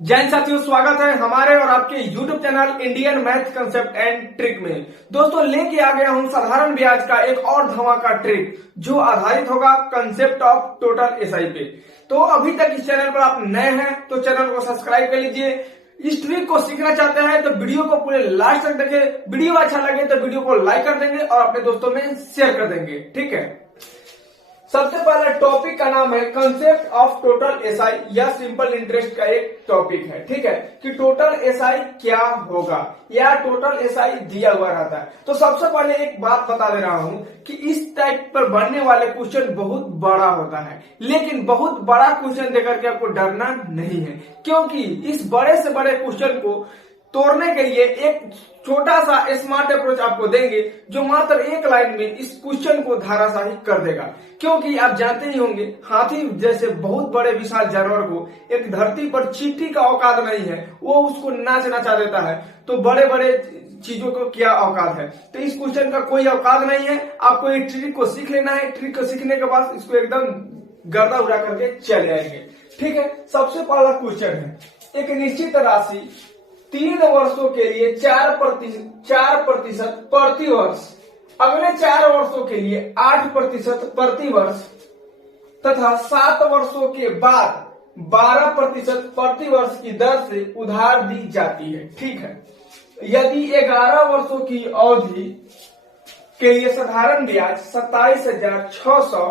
जय हिंद साथियों, स्वागत है हमारे और आपके YouTube channel Indian math concept and trick में। दोस्तों लेके आ गया हूं साधारण ब्याज का एक और धमाका ट्रिक जो आधारित होगा कंसेप्ट ऑफ टोटल एसआई पे। तो अभी तक इस चैनल पर आप नए हैं तो चैनल को सब्सक्राइब कर लीजिए। इस ट्रिक को सीखना चाहते हैं तो वीडियो को पूरे लास्ट तक देखें। वीडियो अच्छा लगे तो वीडियो को लाइक कर देंगे और अपने दोस्तों में शेयर कर देंगे। ठीक है, सबसे पहले टॉपिक का नाम है कंसेप्ट ऑफ टोटल एसआई या सिंपल इंटरेस्ट का एक टॉपिक है। ठीक है, कि टोटल एसआई क्या होगा या टोटल एसआई दिया हुआ रहता है। तो सबसे पहले एक बात बता दे रहा हूं कि इस टाइप पर बनने वाले क्वेश्चन बहुत बड़ा होता है, लेकिन बहुत बड़ा क्वेश्चन देकर के आपको डरना नहीं है, क्योंकि इस बड़े से बड़े क्वेश्चन को तोड़ने के लिए एक छोटा सा स्मार्ट अप्रोच आपको देंगे जो मात्र एक लाइन में इस क्वेश्चन को धाराशाही कर देगा। क्योंकि आप जानते ही होंगे हाथी जैसे बहुत बड़े विशाल जानवर को एक धरती पर चींटी का औकात नहीं है, वो उसको नाच नचा देता है, तो बड़े बड़े चीजों को क्या औकात है। तो इस क्वेश्चन का कोई औकात नहीं है। आपको ये ट्रिक को सीख लेना है। ट्रिक को सीखने के बाद इसको एकदम गर्दा उड़ा करके चले आएंगे। ठीक है, सबसे पहला क्वेश्चन है एक निश्चित राशि 3 वर्षों के लिए 4% प्रति वर्ष, अगले 4 वर्षों के लिए 8% प्रति वर्ष तथा 7 वर्षों के बाद 12% प्रति वर्ष की दर से उधार दी जाती है। ठीक है, यदि 11 वर्षों की अवधि के लिए साधारण ब्याज 27,600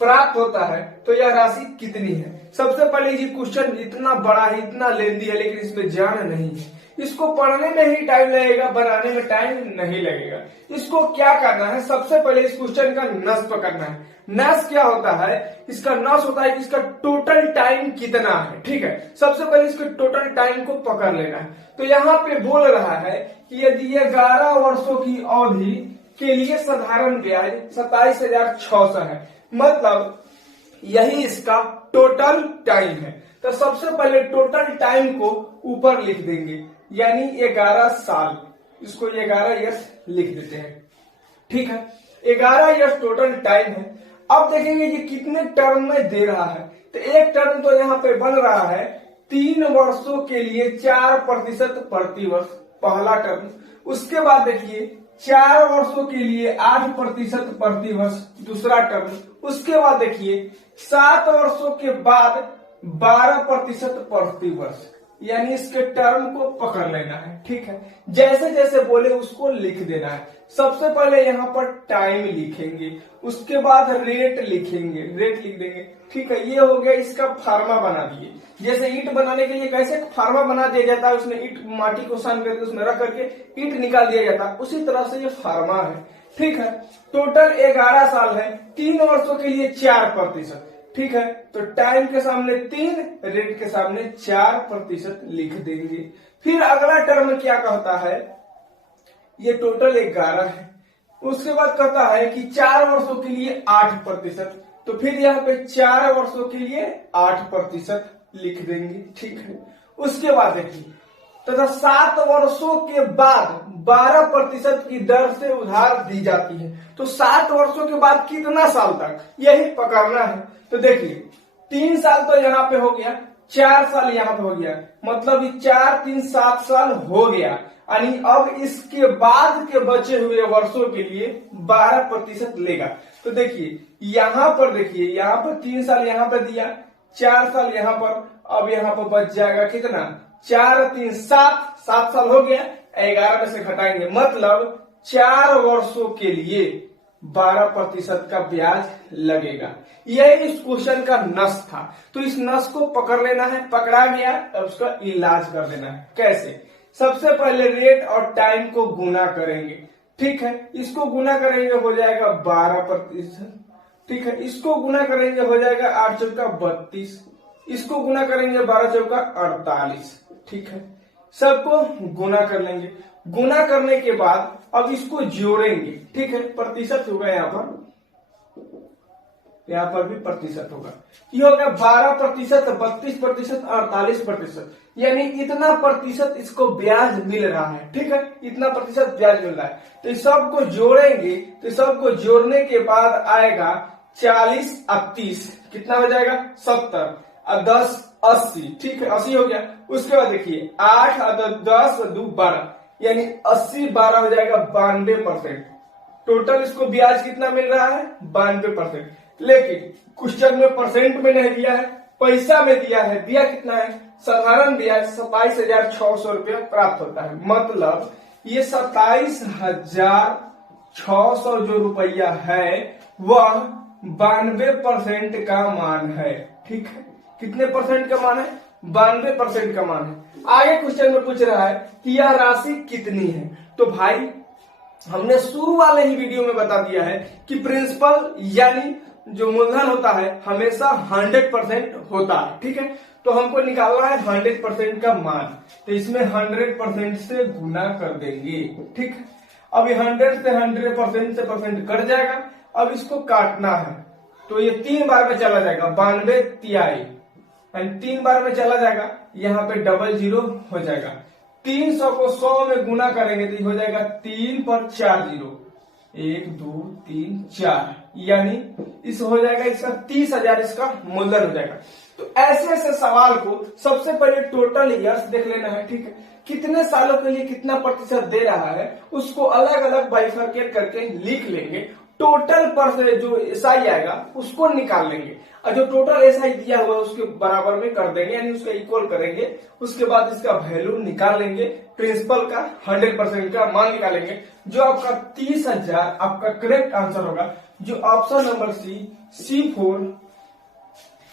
प्राप्त होता है तो यह राशि कितनी है। सबसे पहले ये क्वेश्चन इतना बड़ा है, इतना लेंदी है, लेकिन इसमें जान नहीं है। इसको पढ़ने में ही टाइम लगेगा, बनाने में टाइम नहीं लगेगा। इसको क्या करना है, सबसे पहले इस क्वेश्चन का नस पकड़ना है। नस क्या होता है, इसका नस होता है कि इसका टोटल टाइम कितना है। ठीक है, सबसे पहले इसके टोटल टाइम को पकड़ लेना है। तो यहाँ पे बोल रहा है कि यदि 11 वर्षों की अवधि के लिए साधारण ब्याज 27,600 है, मतलब यही इसका टोटल टाइम है। तो सबसे पहले टोटल टाइम को ऊपर लिख देंगे, यानी 11 साल, इसको 11 ईयर्स लिख देते हैं। ठीक है, 11 ईयर्स टोटल टाइम है। अब देखेंगे ये कितने टर्म में दे रहा है। तो एक टर्म तो यहाँ पे बन रहा है 3 वर्षों के लिए 4% प्रति वर्ष, पहला टर्म। उसके बाद देखिए 4 वर्षों के लिए 8% प्रति वर्ष, दूसरा टर्म। उसके बाद देखिए 7 वर्षों के बाद 12% प्रति वर्ष, यानी इसके टर्म को पकड़ लेना है। ठीक है, जैसे जैसे बोले उसको लिख देना है। सबसे पहले यहाँ पर टाइम लिखेंगे, उसके बाद रेट लिखेंगे, रेट लिख देंगे। ठीक है, ये हो गया, इसका फार्मा बना दिए। जैसे ईंट बनाने के लिए कैसे फार्मा बना दिया जाता है, उसमें ईंट माटी को सान करके उसमें रख करके ईंट निकाल दिया जाता है, उसी तरह से ये फार्मा है। ठीक है, टोटल 11 साल है, 3 वर्षों के लिए 4%। ठीक है, तो टाइम के सामने 3, रेट के सामने 4% लिख देंगे। फिर अगला टर्म क्या कहता है, ये टोटल 11 है। उसके बाद कहता है कि 4 वर्षों के लिए 8%, तो फिर यहाँ पे 4 वर्षों के लिए 8% लिख देंगे। ठीक है, उसके बाद देखिए तथा 7 वर्षों के बाद 12% की दर से उधार दी जाती है। तो 7 वर्षों के बाद कितना साल तक, यही पकड़ना है। तो देखिए 3 साल तो यहाँ पे हो गया, 4 साल यहाँ पे हो गया, मतलब 4 3 7 साल हो गया। यानी अब इसके बाद के बचे हुए वर्षों के लिए 12% लेगा। तो देखिए यहाँ पर, देखिए यहाँ पर 3 साल यहाँ पर दिया, 4 साल यहाँ पर, अब यहाँ पर बच जाएगा कितना, 4 3 7 साल हो गया। 11 में से घटाएंगे, मतलब 4 वर्षों के लिए 12% का ब्याज लगेगा। यह इस क्वेश्चन का नस था। तो इस नस को पकड़ लेना है, पकड़ा गया अब उसका इलाज कर देना है। कैसे, सबसे पहले रेट और टाइम को गुना करेंगे। ठीक है, इसको गुना करेंगे हो जाएगा 12%। ठीक है, इसको गुना करेंगे हो जाएगा 8 चौका 32, इसको गुना करेंगे 12 चौका 48। ठीक है, सबको गुना कर लेंगे। गुना करने के बाद अब इसको जोड़ेंगे। ठीक है, प्रतिशत होगा, यहाँ पर भी प्रतिशत होगा। ये होगा 12%, 32%, 48%, यानी इतना प्रतिशत इसको ब्याज मिल रहा है। ठीक है, इतना प्रतिशत ब्याज मिल रहा है। तो इस सबको जोड़ेंगे, तो सबको जोड़ने के बाद आएगा 40 और 30 कितना हो जाएगा 70, और 10 80, ठीक है 80 हो गया। उसके बाद देखिए 8 10 2 12 यानी 80 12 हो जाएगा 92%। टोटल इसको ब्याज कितना मिल रहा है 92%। लेकिन क्वेश्चन में परसेंट में नहीं दिया है, पैसा में दिया है। दिया कितना है, साधारण ब्याज 27,600 रुपया प्राप्त होता है। मतलब ये 27,600 जो रुपया है वह 92% का मान है। ठीक है, कितने परसेंट का मान है 92% का मान है। आगे क्वेश्चन में पूछ रहा है कि यह राशि कितनी है। तो भाई हमने शुरू वाले ही वीडियो में बता दिया है कि प्रिंसिपल यानी जो मूलधन होता है हमेशा 100% होता है। ठीक है, तो हमको निकालना है 100% का मान, तो इसमें 100% से गुना कर देंगे। ठीक है, अब 100 से 100% से परसेंट कट जाएगा। अब इसको काटना है तो ये 3 बार में चला जाएगा, 92 तिहाई 3 बार में चला जाएगा, यहाँ पे डबल 0 हो जाएगा। 300 को 100 में गुना करेंगे तो हो जाएगा 3 पर 4 0, 1 2 3 4 यानी इस हो जाएगा इसका 30,000 इसका मूलधन हो जाएगा। तो ऐसे ऐसे सवाल को सबसे पहले टोटल ईयर्स देख लेना है। ठीक है, कितने सालों के लिए कितना प्रतिशत दे रहा है उसको अलग अलग बाइफरकेट करके लिख लेंगे। टोटल पर से जो एसआई आएगा उसको निकाल लेंगे और जो टोटल एसआई दिया हुआ है उसके बराबर में कर देंगे यानी उसका इक्वल करेंगे। उसके बाद इसका वैल्यू निकाल लेंगे, प्रिंसिपल का 100% का मान निकालेंगे। जो आपका 30,000 आपका करेक्ट आंसर होगा, जो ऑप्शन नंबर C4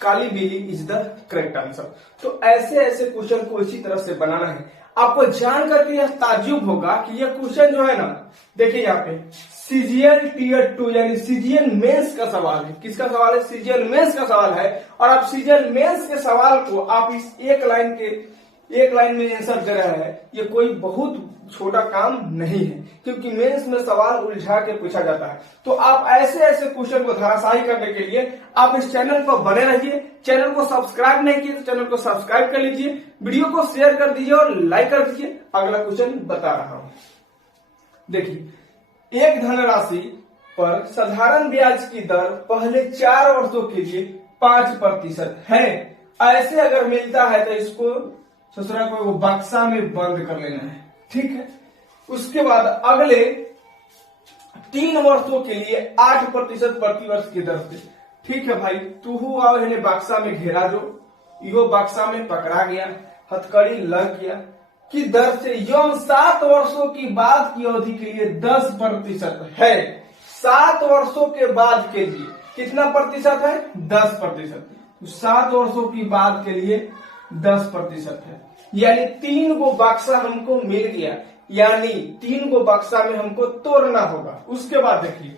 काली बिल्ली इज द करेक्ट आंसर। तो ऐसे ऐसे क्वेश्चन को इसी तरह से बनाना है। आपको जान करके यह ताज्जुब होगा कि यह क्वेश्चन जो है ना, देखिए यहाँ पे सीजीएल टीयर 2 यानी सीजीएल मेंस का सवाल है। किसका सवाल है, सीजीएल मेंस का सवाल है। और आप सीजीएल मेंस के सवाल को आप इस एक लाइन में आंसर दे रहे हैं, ये कोई बहुत छोटा काम नहीं है, क्योंकि मेंस में सवाल उलझा के पूछा जाता है। तो आप ऐसे ऐसे क्वेश्चन को धराशायी करने के लिए आप इस चैनल पर बने रहिए। चैनल को सब्सक्राइब नहीं किए तो चैनल को सब्सक्राइब कर लीजिए, वीडियो को शेयर कर दीजिए और लाइक कर दीजिए। अगला क्वेश्चन बता रहा हूं, देखिए एक धनराशि पर साधारण ब्याज की दर पहले 4 वर्षों के लिए 5% है। ऐसे अगर मिलता है तो इसको ससुरा को वो बक्सा में बंद कर लेना है। ठीक है, उसके बाद अगले 3 वर्षों के लिए 8% प्रति वर्ष की दर से। ठीक है भाई, तू आओ इन्हें बक्सा में घेरा जो यो बक्सा में पकड़ा गया, हथकड़ी लग गया की दर से यौन 7 वर्षों की बाद की अवधि के लिए 10% है। 7 वर्षों के बाद के लिए कितना प्रतिशत है 10%। 7 वर्षों की बाद के लिए 10% है, यानी 3 गो बक्सा हमको मिल गया, यानी 3 गो बक्सा में हमको तोड़ना होगा। उसके बाद देखिए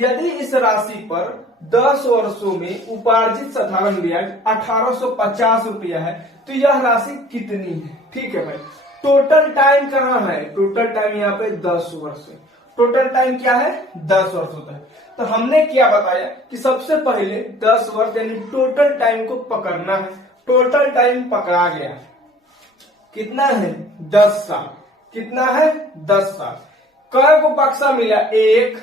यदि इस राशि पर 10 वर्षों में उपार्जित साधारण ब्याज 1850 रुपया है तो यह राशि कितनी है। ठीक है भाई, टोटल टाइम कहाँ है, टोटल टाइम यहाँ पे 10 वर्ष है। टोटल टाइम क्या है 10 वर्ष होता है। तो हमने क्या बताया कि सबसे पहले 10 वर्ष यानी टोटल टाइम को पकड़ना है। टोटल टाइम पकड़ा गया, कितना है 10 साल। कितना है 10 साल। कै को बक्सा मिला 1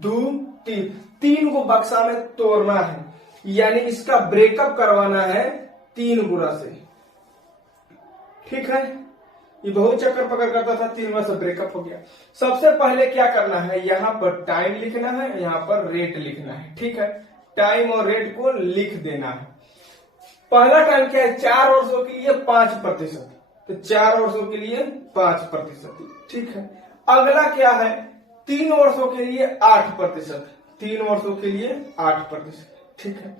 2 3, 3 को बक्सा में तोड़ना है, यानी इसका ब्रेकअप करवाना है 3 गुना से। ठीक है, ये बहुत चक्कर पकड़ करता था, 3 वर्ष ब्रेकअप हो गया। सबसे पहले क्या करना है, यहाँ पर टाइम लिखना है, यहाँ पर रेट लिखना है। ठीक है, टाइम और रेट को लिख देना है। पहला टाइम क्या है 4 वर्षों के लिए 5%, तो 4 वर्षों के लिए 5%। ठीक है, अगला क्या है 3 वर्षों के लिए 8%, 3 वर्षों के लिए 8%। ठीक है,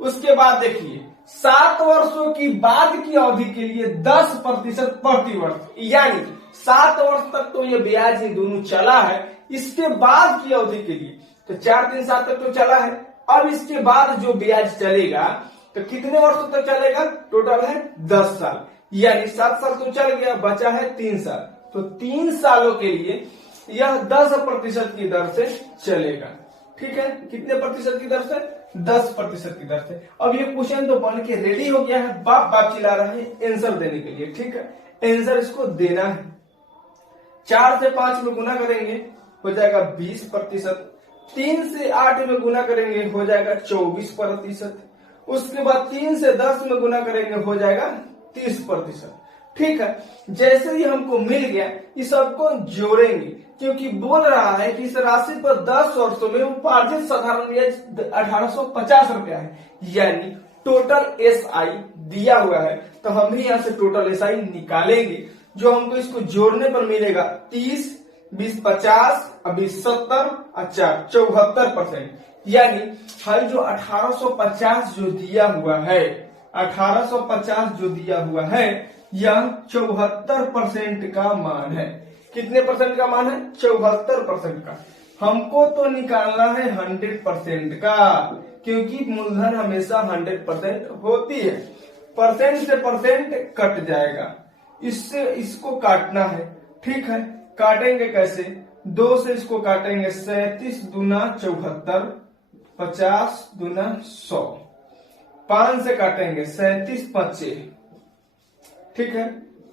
उसके बाद देखिए 7 वर्षों की बाद की अवधि के लिए 10% प्रति वर्ष, यानी 7 वर्ष तक तो ये ब्याज ही दोनों चला है। इसके बाद की अवधि के लिए तो 4 3 7 तक तो चला है। अब इसके बाद जो ब्याज चलेगा तो कितने वर्षों तक चलेगा, टोटल है 10 साल, यानी 7 साल तो चल गया, बचा है 3 साल। तो 3 सालों के लिए यह 10% की दर से चलेगा। ठीक है, कितने प्रतिशत की दर से 10% की दर से। अब ये क्वेश्चन तो बन के रेडी हो गया है, बाप बाप चिल्ला रहा है आंसर देने के लिए। ठीक है, आंसर इसको देना है। 4 से 5 में गुना करेंगे हो जाएगा 20%, 3 से 8 में गुना करेंगे हो जाएगा 24%, उसके बाद 3 से 10 में गुना करेंगे हो जाएगा 30%। ठीक है, जैसे ही हमको मिल गया इस सबको जोड़ेंगे, क्योंकि बोल रहा है कि इस राशि पर 10 वर्षों में उपार्जित साधारण ब्याज 1850 रुपया है, यानी टोटल SI दिया हुआ है। तो हम भी यहाँ से टोटल SI निकालेंगे, जो हमको इसको जोड़ने पर मिलेगा 30, 20 50, 20 70, अच्छा 74%। यानी भाई जो 1850 जो दिया हुआ है, 1850 जो दिया हुआ है यह 74% का मान है। कितने परसेंट का मान है? 74% का। हमको तो निकालना है 100% का, क्योंकि मूलधन हमेशा 100% होती है। परसेंट से परसेंट कट जाएगा, इससे इसको काटना है। ठीक है, काटेंगे कैसे? 2 से इसको काटेंगे 37 दूना 74, 50 दूना 100। 5 से काटेंगे 37 5। ठीक है,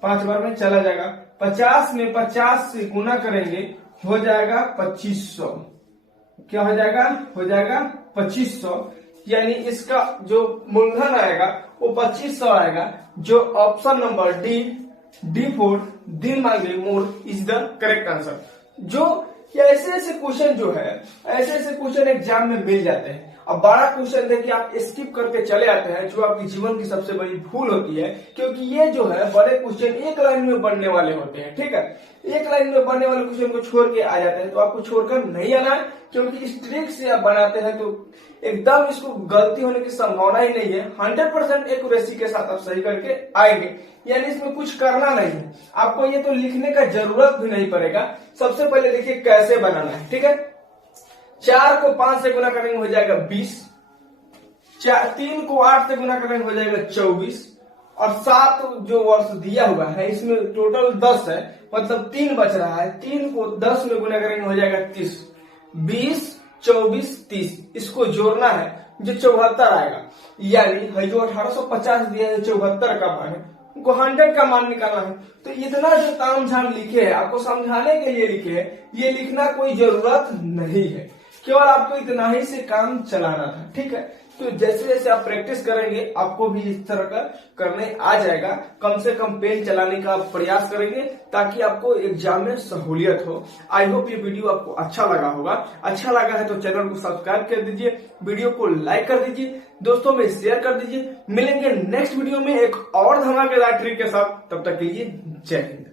5 बार में चला जाएगा। 50 में 50 से गुना करेंगे हो जाएगा 2500। क्या हो जाएगा? हो जाएगा 2500। यानी इसका जो मूलधन आएगा वो 2500 आएगा। जो ऑप्शन नंबर D4 दिमागी mode is the correct answer. जो ऐसे ऐसे क्वेश्चन जो है, ऐसे ऐसे क्वेश्चन एग्जाम में मिल जाते हैं। अब बड़ा क्वेश्चन देखिए आप स्किप करके चले आते हैं, जो आपकी जीवन की सबसे बड़ी भूल होती है, क्योंकि ये जो है बड़े क्वेश्चन एक लाइन में बनने वाले होते हैं। ठीक है, एक लाइन में बनने वाले क्वेश्चन को छोड़ के आ जाते हैं, तो आपको छोड़कर नहीं आना है, क्योंकि इस ट्रिक से आप बनाते हैं तो एकदम इसको गलती होने की संभावना ही नहीं है। 100% एक्यूरेसी के साथ आप सही करके आएंगे, यानी इसमें कुछ करना नहीं है आपको। ये तो लिखने का जरूरत भी नहीं पड़ेगा। सबसे पहले देखिए कैसे बनाना है। ठीक है, 4 को 5 से गुना करेंगे हो जाएगा 20, 3 को 8 से गुना करेंगे हो जाएगा 24, और 7 जो वर्ष दिया हुआ है इसमें टोटल 10 है, मतलब 3 बच रहा है। 3 को 10 में गुना करेंगे हो जाएगा 30, 20 24 30, इसको जोड़ना है जो 74 आएगा। यानी जो 1850 दिया है 74 का मान है, उनको 100 का मान निकालना है। तो इतना जो ताम झाम लिखे है आपको समझाने के लिए लिखे है, ये लिखना कोई जरूरत नहीं है, केवल आपको इतना ही से काम चलाना था। ठीक है, तो जैसे जैसे आप प्रैक्टिस करेंगे आपको भी इस तरह का करने आ जाएगा। कम से कम पेन चलाने का प्रयास करेंगे ताकि आपको एग्जाम में सहूलियत हो। आई होप ये वीडियो आपको अच्छा लगा होगा। अच्छा लगा है तो चैनल को सब्सक्राइब कर दीजिए, वीडियो को लाइक कर दीजिए, दोस्तों में शेयर कर दीजिए। मिलेंगे नेक्स्ट वीडियो में एक और धमाकेदार ट्रिक के साथ, तब तक के लिए जय हिंद।